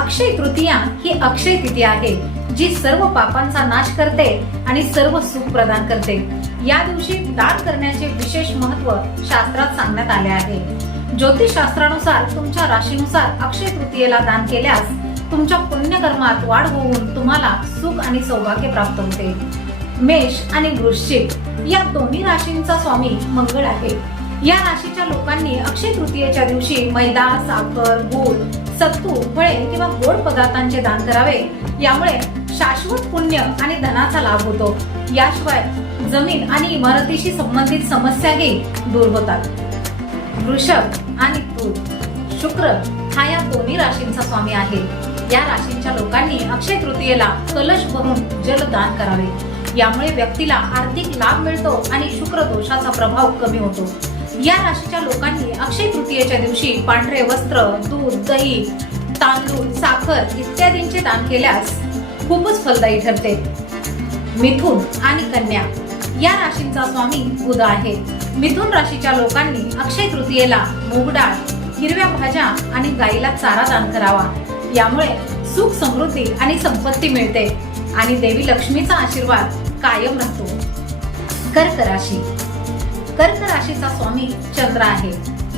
अक्षय तृतीया ही अक्षय तिथी आहे जी सर्व पापांचा नाश करते आणि सर्व सुख प्रदान करते. या दिवशी दान करण्याचे विशेष महत्त्व शास्त्रात सांगण्यात आले आहे. ज्योतिषशास्त्रानुसार तुमच्या राशीनुसार अक्षय तृतीयेला दान केल्यास तुमच्या पुण्यकर्मात वाढ होऊन तुम्हाला सुख आणि सौभाग्य प्राप्त होते. मेष आणि वृश्चिक या दोन्ही राशींचा स्वामी मंगळ आहे. या राशीच्या लोकांनी अक्षय तृतीयेच्या दिवशी मैदा साखर गूळ सत्तू फळे किंवा गोड पदार्थांचे दान करावे. यामुळे शाश्वत पुण्य आणि धनाचा लाभ होतो. याशिवाय जमीन आणि इमारतीशी संबंधित समस्याही दूर होतात. वृषभ आणि तूर शुक्र हा या दोन्ही राशींचा स्वामी आहे. या राशींच्या लोकांनी अक्षय तृतीयेला कलश भरून जलदान करावे. यामुळे व्यक्तीला आर्थिक लाभ मिळतो आणि शुक्र दोषाचा प्रभाव कमी होतो. या राशीच्या लोकांनी अक्षय तृतीयेच्या दिवशी पांढरे वस्त्र दूध दही तांदूळ साखर इत्यादींचे दान केल्यास खूपच फलदायी ठरते. मिथुन आणि कन्या. या राशींचा स्वामी बुध आहे. मिथुन राशीच्या लोकांनी अक्षय तृतीयेला मूग डाळ हिरव्या भाज्या आणि गाईला चारा दान करावा. यामुळे सुख समृद्धी आणि संपत्ती मिळते आणि देवी लक्ष्मीचा आशीर्वाद कायम राहतो. कर्क राशी. राशीचा स्वामी चंद्र आहे.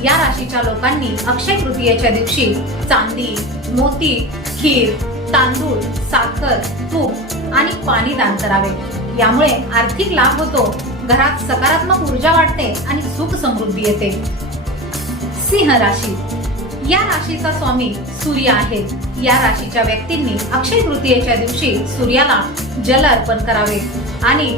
या राशीच्या लोकांनी अक्षय तृतीयेच्या दिवशी चांदी मोती खीर तांदूळ साखर तूप आणि पाणी दान करावे. यामुळे आर्थिक लाभ होतो घरात सकारात्मक ऊर्जा वाढते आणि सुख समृद्धी येते. सिंह राशी. या राशीचा स्वामी सूर्य आहे. या राशीच्या व्यक्तींनी अक्षय तृतीयेच्या दिवशी सूर्याला जल अर्पण करावे. आणि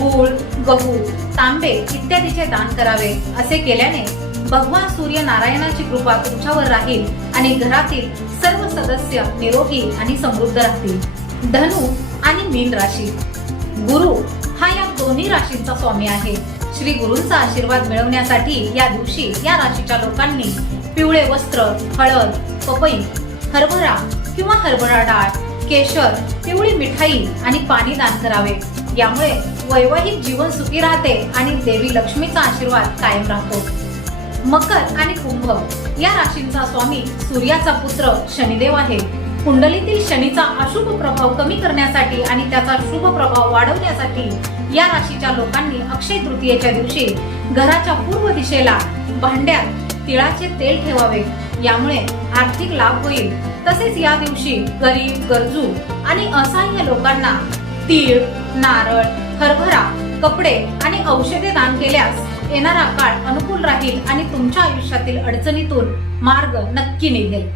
गूळ गहू तांबे इत्यादीचे दान करावे असे केल्याने भगवान सूर्य नारायणाची कृपा तुमच्यावर राहील आणि घरातील सर्व सदस्य निरोगी आणि समृद्ध राहतील. धनु आणि मीन राशी. गुरु हा या दोन्ही राशींचा स्वामी आहे. श्री गुरूंचा आशीर्वाद मिळवण्यासाठी या दिवशी या राशीच्या लोकांनी पिवळे वस्त्र हळद पपई हरभरा किंवा हरभरा डाळ केशर पिवळी मिठाई आणि पाणी दान करावे. यामुळे वैवाहिक जीवन सुखी राहते आणि देवी लक्ष्मीचा आशीर्वाद कायम राहतो. मकर आणि कुंभ या राशींचा स्वामी सूर्याचा पुत्र शनिदेव आहे. कुंडलीतील शनीचा अशुभ प्रभाव कमी करण्यासाठी आणि त्याचा शुभ प्रभाव वाढवण्यासाठी या राशीच्या लोकांनी अक्षय तृतीयेच्या दिवशी घराच्या पूर्व दिशेला भांड्यात तिळाचे तेल ठेवावे. यामुळे आर्थिक लाभ होईल. तसेच या दिवशी गरीब गरजू आणि असहाय्य लोकांना तीळ नारळ हरभरा कपडे आणि औषधे दान केल्यास येणारा काळ अनुकूल राहील आणि तुमच्या आयुष्यातील अडचणीतून मार्ग नक्की निघेल.